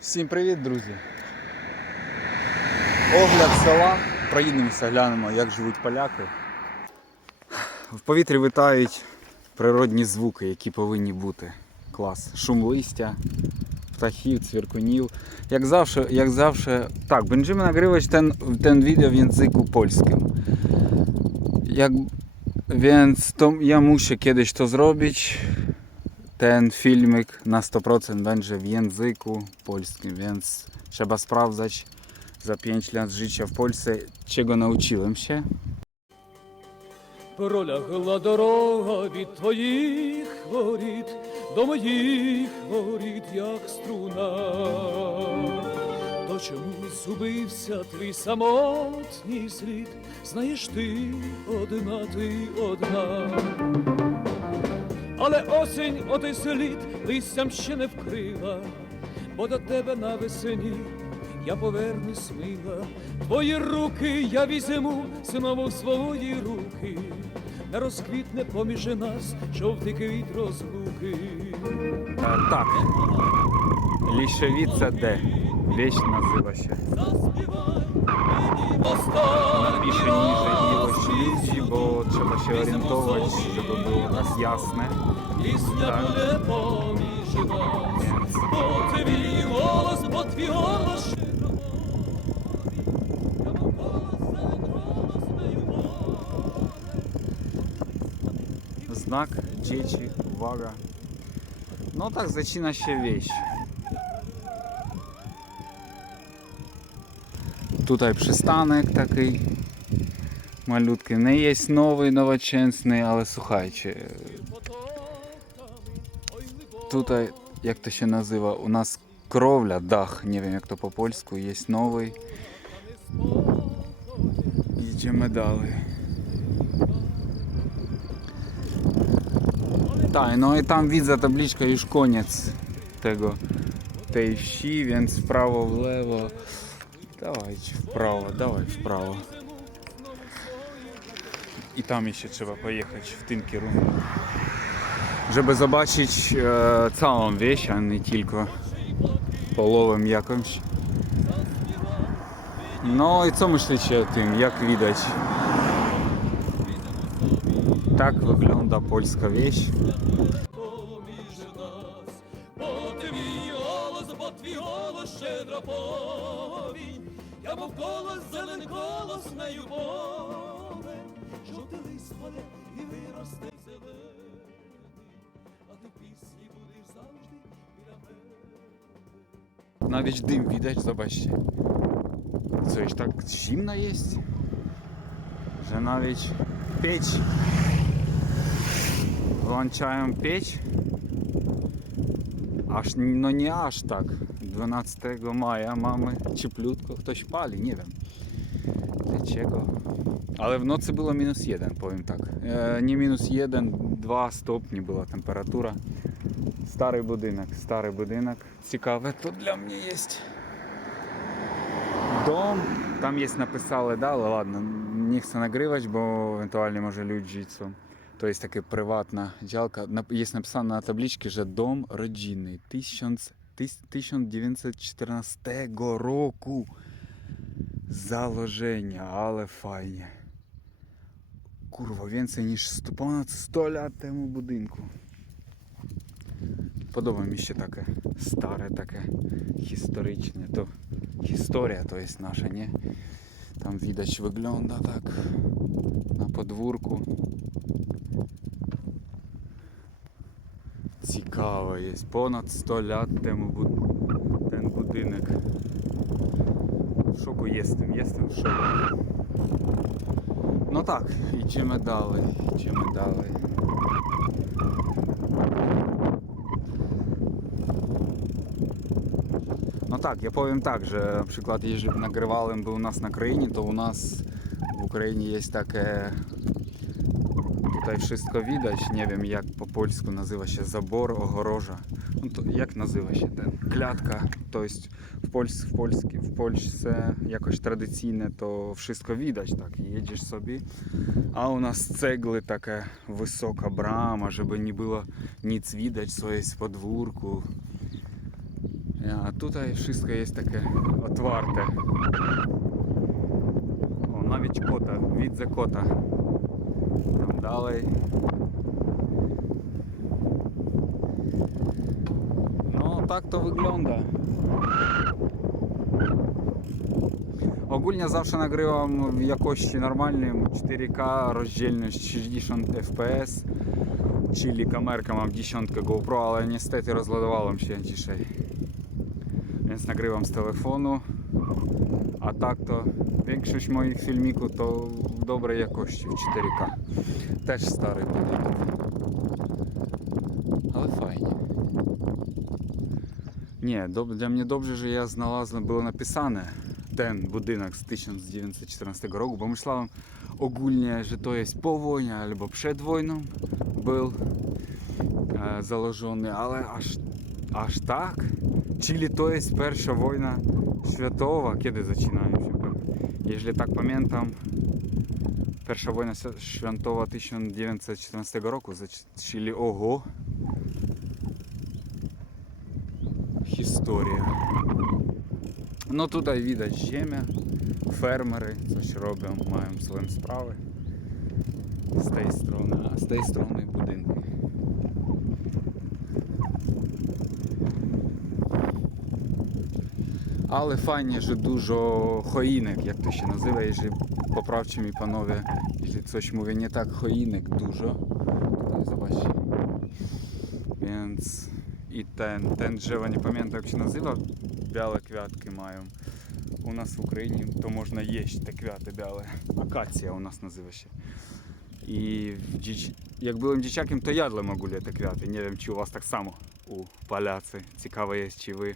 Всім привіт, друзі! Огляд села. Проїдемося, глянемо, як живуть поляки. В повітрі витають природні звуки, які повинні бути. Клас. Шум листя, птахів, цвіркунів. Як завжди, як завжди. Так, Бенджамін nagrywać ten, ten video w języku polskim. Jak, więc to ja muszę kiedyś to. Ten filmik na 100% będzie w języku polskim, więc trzeba sprawdzać za 5 lat życia w Polsce, czego nauczyłem się. Пролягла дорога від твоїх воріт до моїх воріт, як струна. То чому зубився твій самотній слід? Знаєш ти одна, ти одна. Але осінь отой слід листям ще не вкрила, бо до тебе навесені я повернусь мила. Твої руки я візьму знову в свої руки, не розквітне поміж нас жовтий квіт розлуки. Так, Лішевіця де? Віч назива się. Заспівай мені в останній Pisze niżej ilość раз ludzi, bo trzeba się orientować, żeby było nas jasne. Пісня Так. буде поміж нас, Więc бо твій голос, бо твій голос щиро. Я мов голос, голос не любов. znak, dzieci, uwaga. No tak zaczyna się wieś. Tutaj przystanek taki malutki. Nie jest nowy, nowoczesny, ale słuchajcie, tutaj jak to się nazywa, u nas krowla, dach, nie wiem jak to po polsku, jest nowy. Idziemy dalej. Tak, no i tam widzę tabliczkę już koniec tego, tej wsi, więc w prawo, w lewo. Dawajcie w prawo, dawaj w prawo. I tam jeszcze trzeba pojechać w tym kierunku. Żeby zobaczyć e, całą wieś, a nie tylko połowę jakąś. No i колос, зелений колос нею поле, жовтий лист впаде і виросте зелений, а ти пісні будеш завжди біля мене. Навіть дим widać, zobaczcie. Co już tak zimno jest, że nawet pieć włączają pieć. Aż, no nie aż tak. 12 maja mamy cieplutko, ktoś pali, nie wiem dlaczego. W nocy było minus 1, powiem tak. E, nie minus 1, 2 stopni była temperatura. Старий будинок, старий будинок. Цікаве тут для мене є. Дом. Там є написали, да, але ладно, не chcę nagrywać, бо евентуально може люди жити. То є така приватна ділка. Нап- Є написано на табличці, що дом родинний. 1914 року. Заложення, але файне. Курва, więcej ніж 100, понад 100 лят тему будинку. Podoba mi się takie stare, takie historyczne. To historia to jest nasza, nie? Tam widać wygląda tak na podwórku. Ciekawe jest. Ponad 100 lat temu bu- ten budynek. W szoku jestem, jestem w szoku. No tak, idziemy dalej, idziemy dalej. No tak, ja powiem tak, że na przykład jeżeli nagrywałem był nas na Krainie, to u nas w Ukrainie jest takie tutaj wszystko widać, nie wiem jak po polsku nazywa się zabor, ogoroża. No to jak nazywa się ten? Klatka, to jest w, Pols w, Polsce, w Polsce jakoś tradycyjne to wszystko widać, tak, jedziesz sobie, a u nas cegły taka wysoka brama, żeby nie było nic widać, co jest w podwórku, Ja, тут wszystko є таке отварте. О, навіть кота, від за кота. Там далі. Ну, так то wygląda. Ogólnie zawsze nagrywam w jakości normalnym 4K, rozdzielność 60 FPS, czyli kamerkę mam 10 GoPro, ale niestety rozładowałem się dzisiaj. Więc nagrywam z telefonu, a tak to większość moich filmików to jakości, w 4K. Też stary budynek. Ale fajnie. Nie, dob- dla mnie dobrze, że ja znalazłem, było napisane ten budynek z 1914 roku, bo myślałem ogólnie, że to jest po wojnie albo przed wojną był e, założony, ale aż, aż tak? Czyli to jest pierwsza wojna światowa, kiedy zaczynają się? Jeśli tak pamiętam, wojna świ- światowa 1914 roku, zac- czyli oho, historia. No tutaj widać ziemia, fermery coś robią, mają swoje sprawy z tej strony, a z tej strony budynki. Fajnie, że dużo choinek, jak to się nazywa, jeżeli poprawcie mi panowie, jeśli coś mówię nie tak, choinek dużo. Tutaj zobaczcie. Więc i ten, ten drzewo, nie pamiętam jak się nazywa, białe kwiatki mają. U nas w Україні to można jeść te kwiaty białe. Akacja u nas nazywa się. I dzieci... jak byłem dzieciakiem, to jadłem ogólnie te kwiaty. Nie wiem, czy u was tak samo, u Polacy. Ciekawe jest, czy wy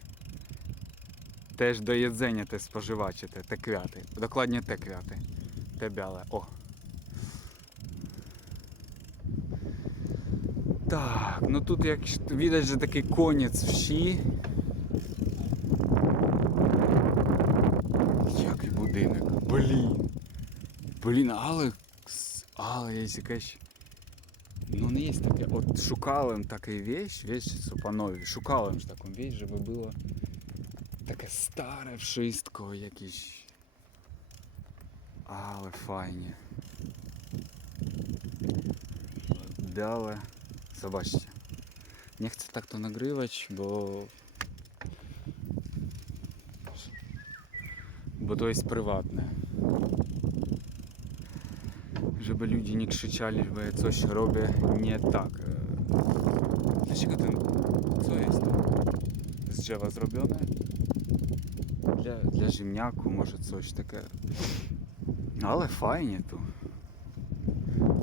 do jedzenia te spożywacie, te, te kwiaty. Dokładnie te kwiaty. Te białe. O! Tak, no тут jak widać, że taki koniec wsi. Який будинок? Блін. Блін, але. Але є якась. Ну не є таке. От шукали таке вещь, вещь супанові. Шукали ж таку вещь, щоб було Takie stare wszystko, jakieś... Ale fajnie. Białe. Zobaczcie. Nie chcę tak to nagrywać, bo... Bo to jest prywatne. Żeby ludzie nie krzyczali, że ja coś robię nie tak. Dlaczego ten... Co jest to? Z drzewa zrobione? Dla, dla ziemniaku może coś takie. Ale fajnie tu.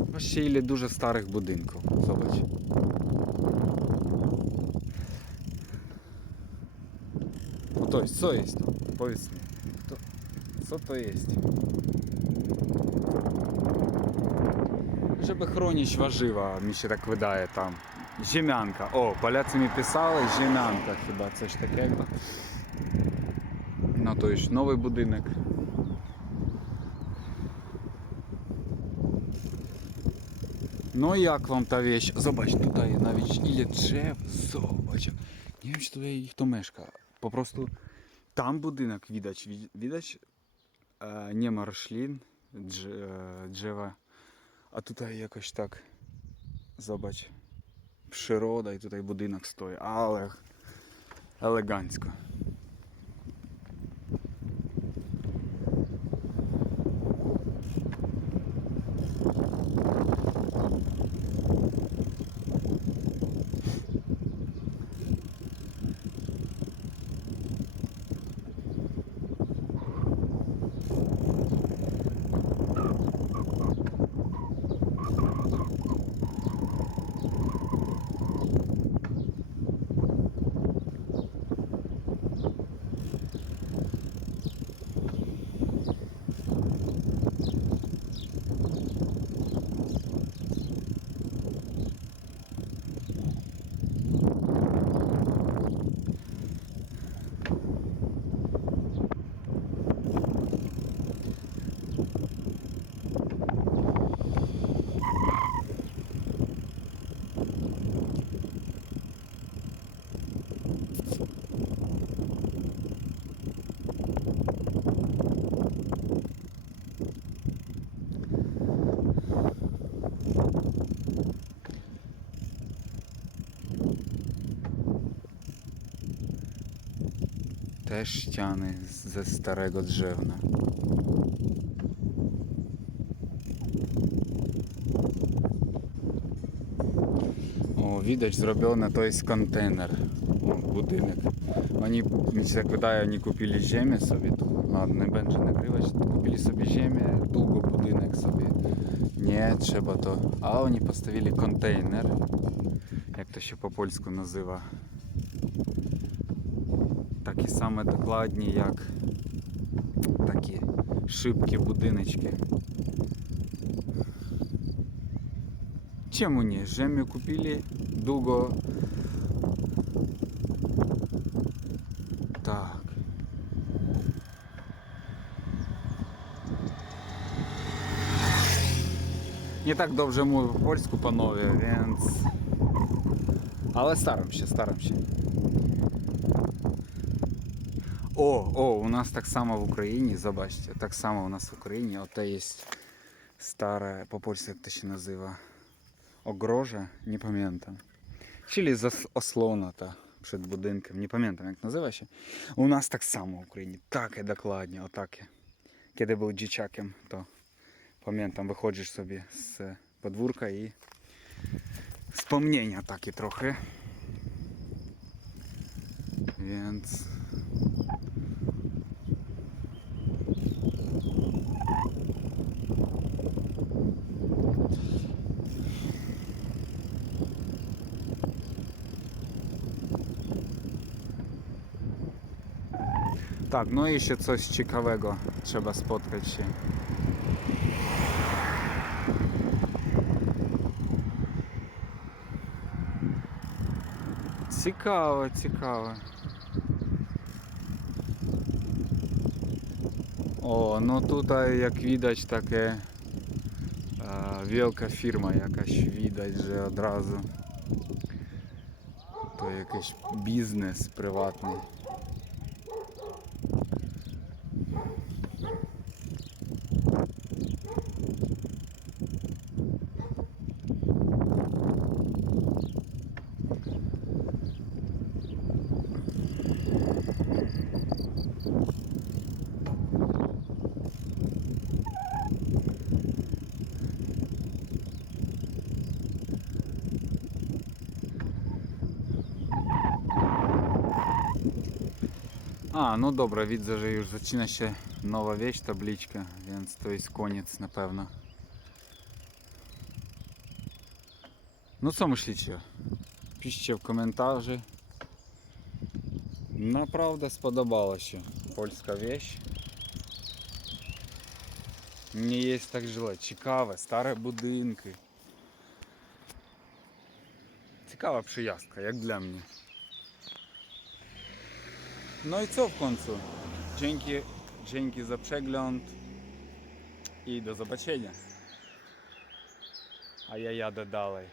Zobaczcie ile dużo starych budynków. Zobacz. No to jest, co jest to? Powiedz mi. To, co to jest? Żeby chronić warzywa, mi się tak wydaje tam. Ziemianka. O, Polacy mi pisali, ziemianka chyba, coś takiego. No to już nowy budynek. No i jak wam ta wieś? Zobacz tutaj nawet ile drzew. Zobacz. Nie wiem czy tutaj ich to mieszka. Po prostu tam budynek widać. Wi- Widać? E, nie ma roślin, drze, e, drzewa. A tutaj jakoś tak. I tutaj budynek stoi, ale elegancko. Też ściany ze starego drzewna. О, widać zrobione, to jest kontener, o, budynek. Oni, mi się tak wydaje, oni kupili ziemię sobie tu, no nie będzie nagrywać, kupili sobie ziemię, długo budynek sobie, nie, trzeba to, a oni postawili kontener, jak to się po polsku nazywa. Такі саме докладні, як такі шибкі будиночки. Чому ні? Землю купили довго. Так. Tak dobrze mówię po polsku, panowie, więc... Ale staram się, staram się. О, о, у нас так само в Україні, забачте, так само у нас в Україні, оте є старе, по польськи як то ще назива, огрожа, не пам'ятам. Чилі зас- ослона та przed будинком, не пам'ятам, як назива ще. У нас так само в Україні, таке докладні, отаке. Kiedy був дівчаком, то пам'ятам, виходиш собі з подвірка і wspomnienia takie trochę. Więc Tak, no i jeszcze coś ciekawego trzeba spotkać się. Цікаво, цікаво. О, ну тут, а, як widać, таке а, wielka фірма якась widać, że одразу. То якийсь бізнес приватний. A, że już zaczyna się nowa wieś, tabliczka, więc to jest koniec na pewno. No co myślicie? Piszcie w komentarzu. Naprawdę spodobała się polska wieś. Nie jest tak źle. Ciekawe, stare budynki. Ciekawa przyjazdka, jak dla mnie. No i co w końcu? Dzięki, dzięki za przegląd i do zobaczenia. A ja jadę dalej.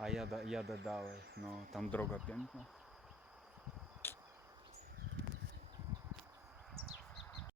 A jadę, jadę dalej. No tam droga piękna.